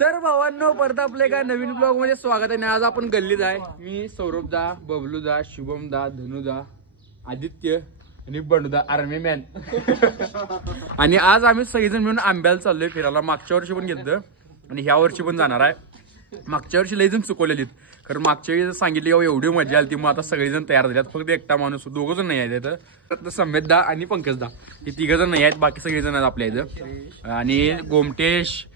तर भावांनो परत आपले काय नवीन ब्लॉग मध्ये स्वागत आहे. आज आपण गल्लीत आहे. मी सौरभ दा, बबलू दा, शुभम दा, धनु दा, आदित्य आणि बंडू दा, आर्मी मॅन. आणि आज आम्ही सगळेजण मिळून आंब्याला चाललोय फिरायला. मागच्या वर्षी पण गेलतो आणि ह्या वर्षी पण जाणार आहे. मागच्या वर्षी लई जण चुकवलेलीत, कारण मागच्या वेळी सांगितली एवढी मजा आली ती. मग आता सगळेजण तयार झाल्यात. फक्त एकटा माणूस, दोघं जण नाही आहेत इथं. संमेद दा आणि पंकज दा हे तिघ जण नाही आहेत, बाकी सगळे जण आहेत आपल्या इथं. आणि गोमटेश,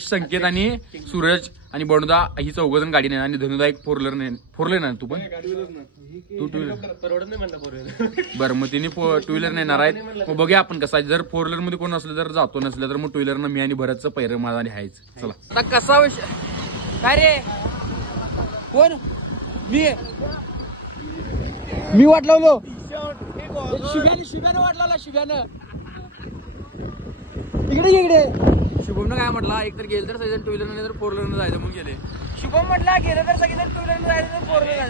संकेत आणि सूरज आणि बंडूदा ही चौघ जण गाडी नाही. आणि धनुदा एक फोर व्हीलर नाही. तू पण तू टू व्हीलर बरं, मग तिने टू व्हीलर नेणार आहेत. मग बघूया आपण कसं आहे. जर फोर व्हीलर मध्ये कोण असलं तर जातो, नसलं तर मग टू व्हीलरनं मी आणि भरतचं पैर माझा लिहायचं. चला आता कसा विषय काय रे, कोण मी वाट लावलो शुभ्यानं वाट लावला. शुभ्यानं इकडे शुभमनं काय म्हटलं, एक तर गेलं तर सगळेजण टू व्हीलरने, तर फोर व्हीलरनं जायचं म्हणून गेले. शुभम म्हटला गेलं तर सगळेजण टू व्हीलरनं जायचं, तर फोर व्हीलर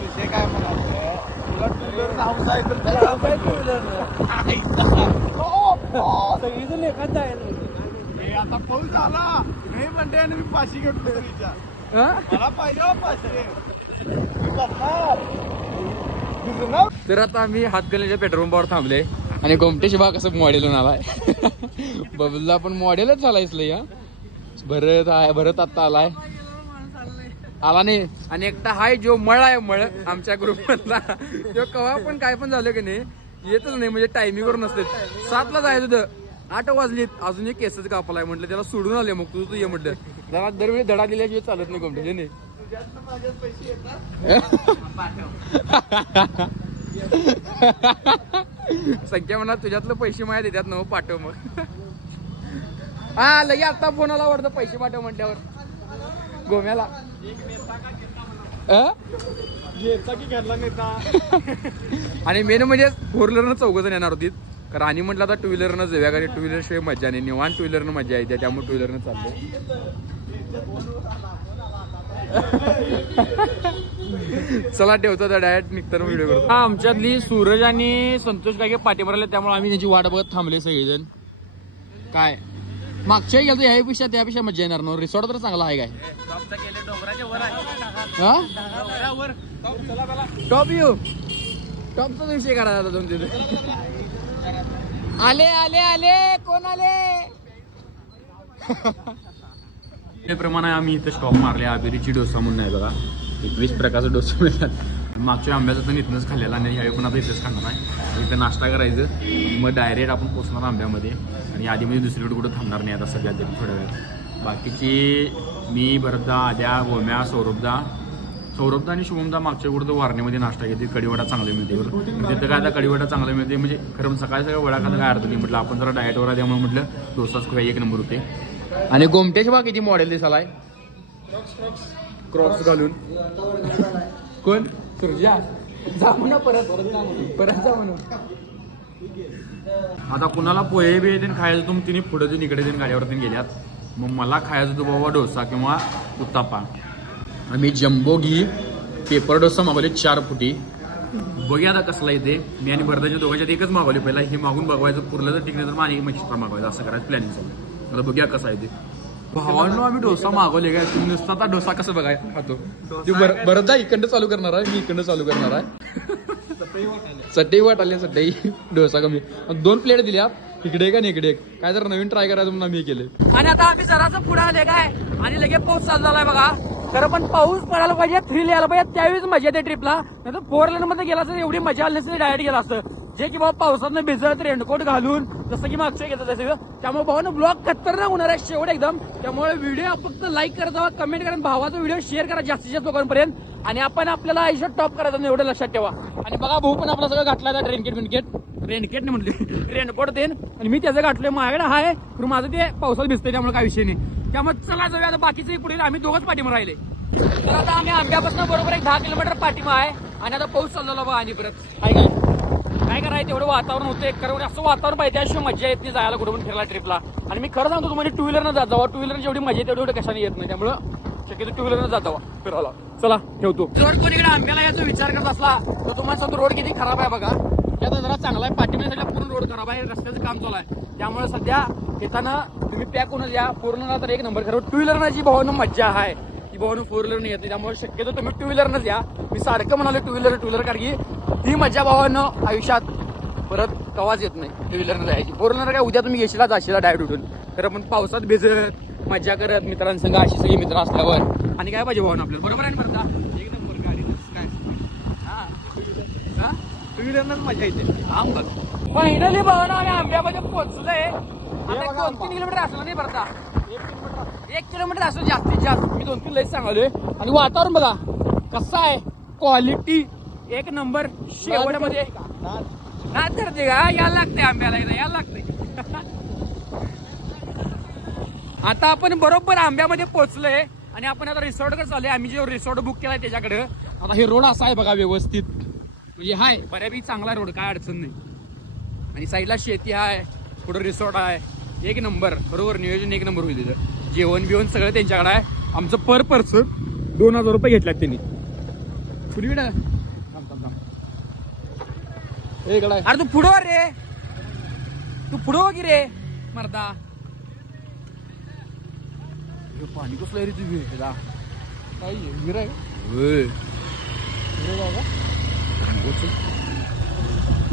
विषय काय म्हणाले, तुला टू व्हीलर हाऊस आहे सगळेजण एखाद जायला. आता पाऊस आला नाही म्हणते आणि मी पाचशे घेतो मला पाहिजे पाचशे. तर आता आम्ही हातकणंगलेच्या पेट्रोल पंपावर थांबले आणि गोमटेश बा कसं मॉडेल आलाय. बबलूला पण मॉडेलच चालायचं या. भरत आता आलाय, आला नाही. आणि एकटा हाय जो मळ आहे, मळ आमच्या ग्रुप मधला, तो कवा पण काय पण झालं की नाही येतच नाही. म्हणजे टायमिंग वर नसते. 7 ला जायचं होतं, 8 वाजलीत, अजून एक केसच कापलाय. म्हटलं त्याला सोडून आले. मग तू ये म्हटलं, जरा दरवेळी धडा दिल्याशिवाय चालत नाही गोमटेश नाही. संख्या म्हणा तुझ्यातलं पैसे माझ्या देतात ना, पाठव. मग हा लगे आता फोन आला वाटतं पैसे पाठव म्हटल्यावर गोम्याला. आणि मेन म्हणजे फोर व्हीलरनं 4 जण येणार होती. कारण आणि म्हटलं आता टू व्हीलरनं जाऊया, कारण टू व्हीलर शिवाय मजा नाही. निवांत टू व्हीलरनं मजा येते, त्यामुळे टू व्हीलरनं चाललंय. चला ठेवतो तर डायरेक्ट निघताना व्हिडिओ करतो. आमच्यातली सूरज आणि संतोष काय पाठी भरले, त्यामुळे आम्ही त्यांची वाट बघत थांबले सगळेजण. काय मागच्या गेलो ह्यापेक्षा त्यापेक्षा मजा येणार ना. रिसॉर्ट तर चांगला आहे काय, टॉप व्ह्यू टॉपचा विषय करायला दोन तिथे. आले कोण आले प्रमाणे आम्ही इथं स्टॉप मारले. आबेरीची डोसा म्हणून आहे बघा, 21 प्रकारचा डोसा मिळतात. मागच्या आंब्याचं तर इथनंच खाल्लेला आणि ह्यावेळी पण आता इथंच खाणार आहे. इथं नाश्ता करायचं, मग डायरेक्ट आपण पोचणार आंब्यामध्ये. आणि आधीमध्ये दुसरीकडे कुठं थांबणार नाही आता सगळ्यात तरी थोड्या वेळ. बाकीची मी भरतदा, आद्या, गोम्या, सौरभदा आणि शुभमदा मागच्या कुठं वारणेमध्ये नाश्ता घेते. कढीवडा चांगला मिळते. तिथं काय आता कढीवडा चांगला मिळते, म्हणजे खरं सकाळी सगळं वडा खायला काय अर्थ नाही. म्हटलं आपण जरा डाएटवर आहे, त्यामुळे म्हटलं डोसाच काही 1 नंबर होते. आणि गोमटेश बा किती मॉडेल दिसालाय, क्रॉक्स घालून. कोण सुरजा जा म्हणा, परत जा म्हणून. आता कुणाला पोहे बी येते खायचं, तुम तिने पुढे देऊन इकडे देऊन गाड्यावरती गेल्यात. मग मला खायचं होतं बाबा डोसा किंवा उत्तापा. आम्ही जम्बो घी पेपर डोसा मागवले 4 फुटी. बघूया आता कसला येते. मी आणि भरताच्या दोघांच्यात एकच मागवले. पहिला हे मागून बघवायचं, पुरलं तर ठीक नाही तर मग आणि एक्स्ट्रा मागवायचं, असं करायचं प्लॅनिंग चालू. आता बघूया कसा आहे ते. भावांनो आम्ही डोसा मागवले काय, तुम्ही नुसता आता डोसा कसं बघाय खातो. बरं इकडनं चालू करणार आहे, मी इकडनं चालू करणार आहे. चटई वाटाली, चटई डोसा कमी. 2 प्लेट दिल्या, इकडे एक आणि इकडे एक. काय जर नवीन ट्राय करायचं म्हणून आम्ही केले. आणि आता आम्ही जरासं पुढे आले काय, आणि लगेच पाऊस चालू झालाय बघा. खरं पण पाऊस पडायला पाहिजे, थ्रिल यायला पाहिजे, त्यावेळीच मजा येते ट्रिपला. नाही तर 4 व्हीलर मध्ये गेला असं एवढी मजा आली नसते, डायरेक्ट गेला असतं. जे की बाबा पावसानं भिजत रेनकोट घालून, जसं की मागच्या घेतात तसं. त्यामुळे भावानं ब्लॉग खतरनाक होणार आहे शेवट एकदम. त्यामुळे व्हिडिओ फक्त लाईक करत जावा, कमेंट करा, भावाचा व्हिडिओ शेअर करा जास्तीत जास्त लोकांपर्यंत. आणि आपण आपल्याला आयुष्यात टॉप करायचं एवढं लक्षात ठेवा. आणि बघा भाऊ पण आपला सगळं घातला, रेनकेट नाही म्हटले, रेनकोट देन. आणि मी त्याचं घातलंय, माझ्याकडे आहे, पण माझं ते पावसात भिजतंय, त्यामुळे काही विषय नाही. त्यामुळे चला जाऊया आता. बाकीचे पुढे आम्ही दोघंच पाठीमा राहिले. तर आता आम्ही आंब्यापासून बरोबर एक 10 किलोमीटर पाठीमा आहे. आणि आता पाऊस चालला बघा. आणि परत काय करायचं, तेवढं वातावरण होतं. कारण असं वातावरण पाहिजे, त्याशिवाय मजा येत नाही जायला कुठं पण फिरायला ट्रिपला. आणि मी खरं सांगतो तुम्हाला, टू व्हीलरनं जात जावा. टू व्हीलर जेवढी मजा येते तेवढी कशाने येत नाही. त्यामुळे शक्यतो टू व्हीलरनं जात जावा फिरायला. चला ठेवतो. जर कोणीकडे आंब्याला याचा विचार करत असला तर तुम्हाला सांगतो रोड किती खराब आहे बघा. रस्त्याचा जरा चांगला आहे, पाठीमागच्या पूर्ण रोड खराब आहे, रस्त्याचं काम चालू आहे. त्यामुळे सध्या येताना तुम्ही पॅक होऊनच या. पूर्ण तर एक नंबर. खरं टू व्हीलरनं जी भावानं मज्जा आहे ती भावानं फोर व्हीलरनं येते. त्यामुळे शक्यतो तुम्ही टू व्हीलरनंच या. मी सारखं म्हणाले टू व्हीलर कारण की ही मज्जा भावानं आयुष्यात परत कवाच येत नाही टू व्हीलरनं जायची. फोर व्हीलर काय उद्या तुम्ही येशीला जाशीला डायरेक्ट उठून. तर पण पावसात भिजत मज्जा करत मित्रांसंग अशी सगळी मित्र असल्यावर आणि काय पाहिजे भावानं आपल्याला. बरोबर आहे ना भरता? एक नंबर गाडी काय टू व्हीलरनंच मजा येते. आंब फायनली भावानं आम्ही आंब्यामध्ये पोहोचलोय. आता 2-3 किलोमीटर असलं नाही भरता, 1 किलोमीटर असं जास्तीत जास्त. मी 2-3 लयच सांगालोय. आणि वातावरण बघा कसं आहे, क्वालिटी एक नंबर. शेवटमध्ये नाच करते का? यायला लागते आंब्याला, यायला लागते. आता आपण बरोबर आंब्यामध्ये पोहोचलोय आणि आपण आता रिसॉर्टकडे चाललोय. आम्ही जे रिसॉर्ट बुक केलाय त्याच्याकडे. आता हे रोड असा आहे बघा व्यवस्थित, म्हणजे हाय बऱ्यापैकी चांगला रोड, काय अडचण नाही. आणि साईडला शेती आहे, पुढे रिसॉर्ट आहे. एक नंबर. बरोबर नियोजन एक नंबर होईल तिथं. जेवण बिवण सगळं त्यांच्याकडे आहे. आमचं पर पर्सन 2000 रुपये घेतल्यात त्यांनी. पुढे अरे तू पुढं रे, तू पुढं की रे मर्दा. पाणी कसलं रे तुझी भेटला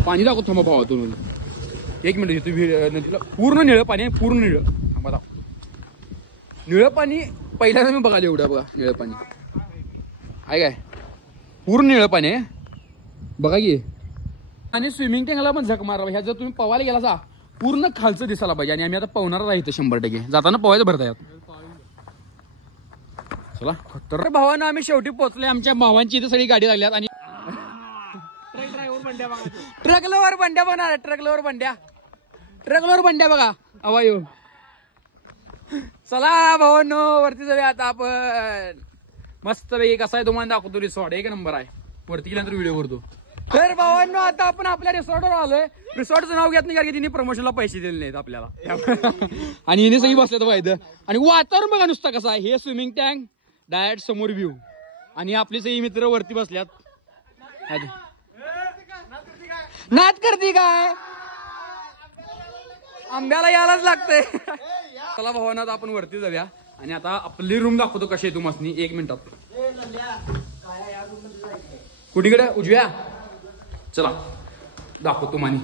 पाणी दाखव थांबा भावा तू. 1 मिनिट. नदीला पूर्ण निळं पाणी आहे, पूर्ण निळं. थांबा निळं पाणी पहिल्यांदा मी बघायला एवढं बघा. निळं पाणी आहे काय, पूर्ण निळं पाणी आहे बघा की. आणि स्विमिंग टँकला पण झक मारा. ह्या जर तुम्ही पवायला गेला सा पूर्ण खालचं दिसायला पाहिजे. आणि आम्ही आता पवणारच आहे इथं 100%. जाताना पवायचं भरता यात. चला तर भावानं आम्ही शेवटी पोहोचलोय. आमच्या भावांची इथे सगळी गाडी लागल्यात आणि ट्रकलवर बंड्या बघा. ट्रकलवर बंड्या बघा. अवायो चला भावांनो वरती जाऊया आता आपण. मस्त पैकी कसा आहे तुम्हाला दाखवतो रिसॉर्ट. एक नंबर आहे. वरती गेल्यानंतर व्हिडिओ करतो. तर भावांनो आता आपण आपल्या रिसॉर्टवर आलोय. रिसॉर्टचं नाव घेत नाही कारण की तिने प्रमोशनला पैसे दिले नाहीत आपल्याला. आणि हिने सगळी बसल्यात पाहिजे. आणि वातावरण बघा नुसतं कसं आहे. हे स्विमिंग टँक डायरेक्ट समोर व्ह्यू. आणि आपले सगळी मित्र वरती बसल्यात. नाच करते काय, आंब्याला यायलाच लागतंय. चला भावांनो आता आपण वरती जाऊया. आणि आता आपली रूम दाखवतो कशी आहे तुम्हाला 1 मिनिटात. कुठीकडे उजव्या चला दाखवतो मानी.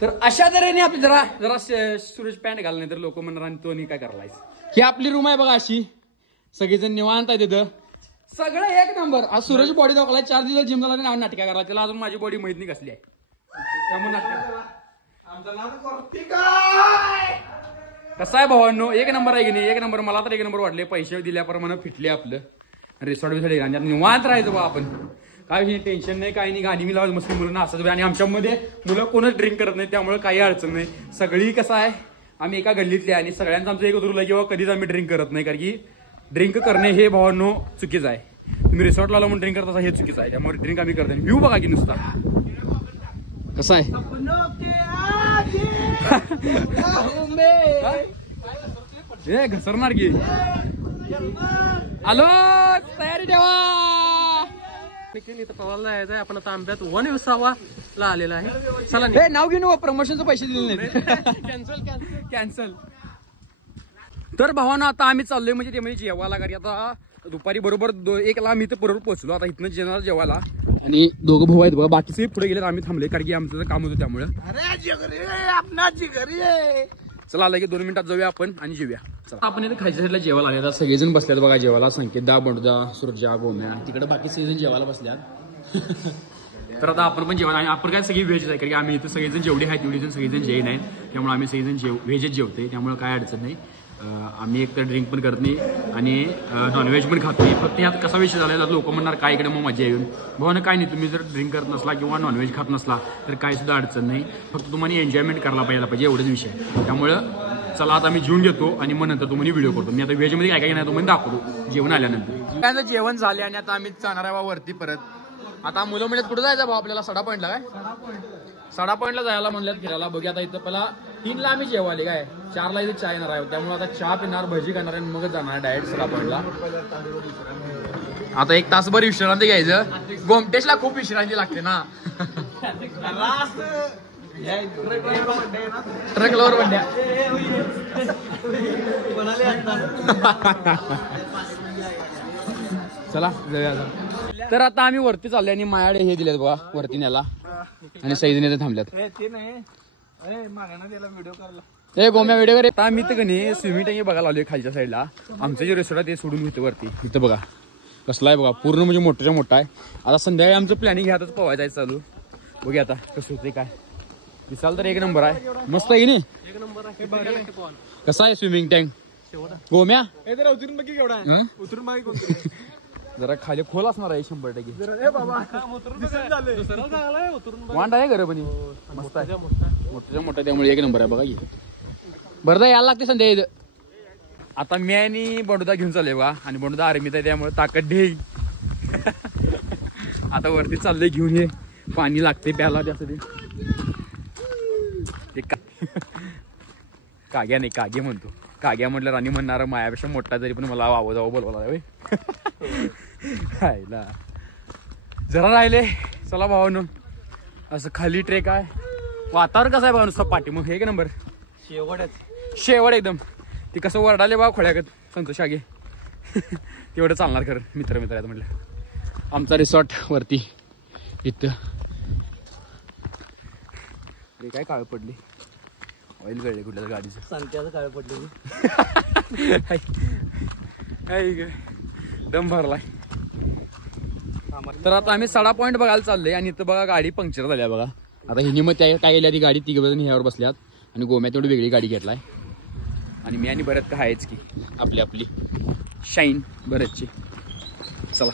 तर अशा तऱ्हेने आपली जरा सुरेश पॅन्ट घाल नाही तर लोक म्हणणार आणि तो काय करायला. ही आपली रूम आहे बघा अशी. सगळेजण निवांत आहे तिथं. सगळं एक नंबर. आज सूरज बॉडी दाखवलाय. 4 दिवस जिम झाला आणि नाटका करायला. त्याला अजून माझी बॉडी माहित नाही कसली आहे. त्यामुळे कसं आहे भावांनो एक नंबर आहे की नाही. एक नंबर. मला तर एक नंबर वाटले. पैसे दिल्याप्रमाणे फिटले आपलं रिसॉर्ट बिसॉर्ट. आणि निवांत राहायचं बा आपण. काही टेन्शन नाही काही नाही. गाणी मी लावत मस्त मुलांना असंच. आणि आमच्यामध्ये मुलं कोणच ड्रिंक करत नाही त्यामुळे काही अडचण नाही. सगळी कसं आहे आम्ही एका गल्लीतले आणि सगळ्यांचं आमचं एक उतरलं किंवा कधीच आम्ही ड्रिंक करत नाही. कारण की ड्रिंक करणे हे भावांनो चुकीचं आहे. तुम्ही रिसॉर्टला म्हणून ड्रिंक करता हे चुकीचं आहे. त्यामुळे ड्रिंक आम्ही करत नाही. व्ह्यू बघा की नुसता कसं आहे. घसरणार की. आलो तयारी ठेवा. जायचंय आपण आता आंब्यात वन विसावाला आलेला आहे. चला हे नाव घेऊन प्रमोशनचे पैसे दिले नाही. कॅन्सल. तर भावांनो आता आम्ही चाललोय म्हणजे ते म्हणजे जेवायला. कारण आता दुपारी बरोबर 1ला आम्ही इथं बरोबर पोहोचलो. आता इथनं जेवणार जेवायला. आणि दोघं भाऊ आहेत बघा. बाकीचे पुढे गेले आम्ही थांबले कारण की आमचं काम होतं त्यामुळे. चला आलं की 2 मिनिटात जाऊया आपण आणि जेऊया. चला आपण इथे खायच्या साईडला जेवायला आले. सगळेजण बसल्यात बघा जेवायला. संकेत दा बंडदा सुरजा गोम्या तिकडे बाकी सगळेजण जेवायला बसल्यात. तर आता आपण पण जेवायला. आणि आपण काय सगळी व्हेज आहे कारण की आम्ही इथं सगळेजण जेवढे आहेत तेवढे जण सगळेजण जैन आहेत. त्यामुळे आम्ही सगळेजण व्हेजच जेवते. त्यामुळे काय अडचण नाही. आम्ही एक तर ड्रिंक पण करत नाही आणि नॉनव्हेज पण खात नाही. फक्त यात कसा विषय झालेला लोक म्हणणार काय इकडे मग मजा येऊन. भावानं काय नाही. तुम्ही जर ड्रिंक करत नसला किंवा नॉनव्हेज खात नसला तर काही सुद्धा अडचण नाही. फक्त तुम्हाला एन्जॉयमेंट करायला पाहिजे एवढंच विषय. त्यामुळं चला आता आम्ही जेवून घेतो आणि मग नंतर तुम्हाला व्हिडिओ करतो. मी आता व्हेजमध्ये काय काय नाही तुम्हाला दाखवतो जेवण आल्यानंतर. काय जेवण झाले आणि आता आम्ही जाणार आहे वरती परत. आता मुलं म्हणजे कुठं जायचं भाऊ आपल्याला. 6 पॉईंटला काय 6 पॉईंटला जायला म्हणल्यात फिरायला. बघूया आता इथं पहिला 3ला आम्ही जेवाले काय 4ला इथे चहा येणार आहे. त्यामुळे आता चहा पिणार भजी करणार आणि मग जाणार डायरेक्ट 6 पॉईंटला. आता 1 तासभर विश्रांती घ्यायचं. गोमटेशला खूप विश्रांती लागते ना. ट्रकलावर बंड्या. चला जाऊया. तर आता आम्ही वरती चालले आणि मायाडे हे दिलेत बघा वरती न्याला आणि सईजने थांबल्यात. ए गोम्या व्हिडिओ करे. आता मी तर कणी स्विमिंग टँक बघायला आलोय खालच्या साईडला. आमचं जे रेस्टॉरंट ते सोडून घेतो वरती. इथं बघा कसला आहे बघा, पूर्ण म्हणजे मोठ्याच्या मोठा आहे. आता संध्याकाळी आमचं प्लॅनिंग ह्यातच पोहायचं आहे चालू. बघूया आता कसं होतंय काय. दिसाल तर 1 नंबर आहे, मस्त आहे की नाही. कसा आहे स्विमिंग टँक गोम्या? उतरून बघी केवढा आहे, उतरून बघी. जरा खाली खोल असणार आहे 100%. वांड आहे घर पण मस्त आहे, मोठ्याच्या मोठा, त्यामुळे 1 नंबर आहे बघा. बरं तर यायला लागते संध्या. आता मी आणि बंडुदा घेऊन चाललोय बघा, आणि बंडुदा आर्मीत आहे त्यामुळे ताकद ढेग. आता वरती चाललंय घेऊन. हे पाणी लागते प्याला त्यासाठी. काग्या नाही कागे म्हणतो. काग्या म्हटलं राणी म्हणणार मायापेक्षा मोठा, जरी पण मला आवाज बोलवायला राहिला. जरा राहिले. चला भावानो, असं खाली ट्रेक आहे. वातावरण कसं आहे बघा नुसतं पाठी. मग 1 नंबर शेवट एकदम. ती कसं वरडाले बा खोड्यागत संतोष आगे. तेवढं चालणार खरं. मित्र आहेत म्हटलं. आमचा रिसॉर्ट वरती इथं. अरे काय काळ पडली, ऑइल गळले कुठल्या गाडीचं. सांगते काळ पडली. दम भरलाय. तर आता आम्ही 6 पॉईंट बघायला चाललोय आणि इथं बघा गाडी पंक्चर झाली बघा. आता हिनी मग त्या काय गेल्या ती गाडी 3 जण ह्यावर बसल्यात आणि गोम्या तेवढी वेगळी गाडी घेतलाय. आणि मी आणि भरत का आहेच की आपली शाईन भरतची. चला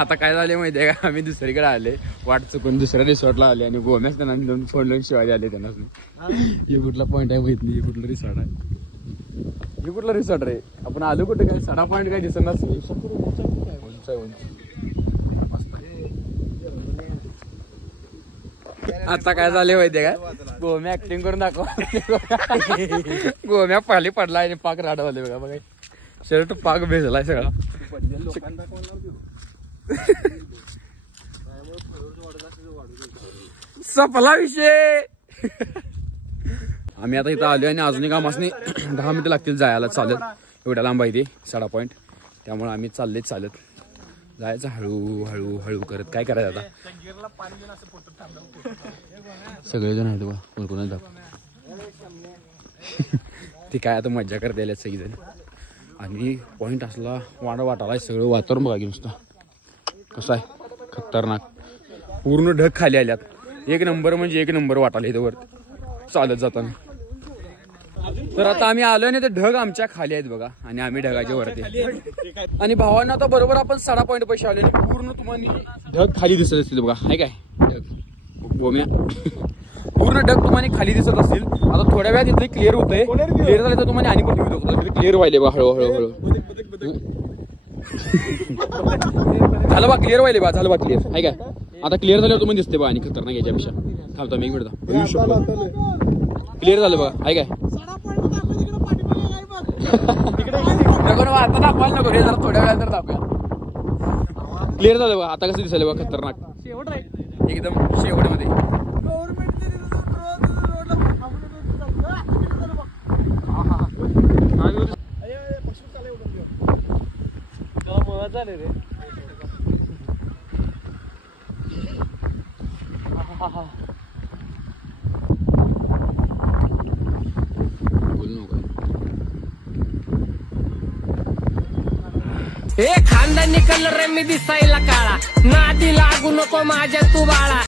आता काय झाले माहिती आहे का, आम्ही दुसरीकडे आले, वाट चुकून दुसऱ्या रिसॉर्टला आले आणि गोम्याच त्यांना 2 फोन लावून शिवाय आले त्यांना. हे कुठला पॉईंट आहे माहित नाही, हे कुठलं रिसॉर्ट आहे, हे कुठलं रिसॉर्ट रे. आपण आलो कुठे काय 6 पॉईंट काय दिसत नसेल. आता काय झाले माहितीये का, गोम्या ऍक्टिंग करून दाखव. गोम्या पाली पडला आणि पाक राडा झाले बघा. बघा शर्ट पाक भेजलाय सगळा. सपला विषय. आम्ही आता इथं आलोय आणि अजून आम्हाला 10 मिनिटं लागतील जायला चालत. एवढ्या लांब आहे ते 6 पॉईंट. त्यामुळे आम्ही चालत जायचं हळू हळू करत. काय करायचं आता, सगळेजण आहेत बघा कोण ते काय आता मज्जा करता येईल सगळीजण. आणि पॉईंट असला वाटायला सगळं वातावरण बघा की नुसतं कसं आहे खतरनाक. पूर्ण ढग खाली आल्यात. 1 नंबर म्हणजे 1 नंबर वाटायला इथं वर चालत जाताना. तर आता आम्ही आलोय ना, ते ढग आमच्या खाली आहेत बघा आणि आम्ही ढगाच्या वरती. आणि भावांना आता बरोबर आपण 6 पॉईंट पैसे आले. पूर्ण तुम्हाला ढग खाली दिसत असतील बघा. आहे काय ढग गोम्या, पूर्ण ढग तुम्हाला खाली दिसत असतील. आता थोड्या वेळात इथे क्लिअर होतंय. क्लिअर झालं तर तुम्हाला आणि पण क्लिअर व्हायले बा हळूहळू. झालं बा क्लिअर व्हायले बा, झालं बा क्लिअर. आहे काय आता क्लिअर झाल्यावर तुम्हाला दिसते बा आणि खतरनाक याच्यापेक्षा. थांबतो मी 1 मिनिट. क्लिअर झालं बघा. आहे काय नको आता दाखवायला नको रे, जरा थोड्या वेळात तर दाखवूया. क्लिअर झालं बघा आता कसं दिसायला बघा खतरनाक एकदम शेवटमध्ये. झाले रे. हे खानदानी कलर मी दिसायला काळा, नादी लागू नको माझ्या तू बाळा.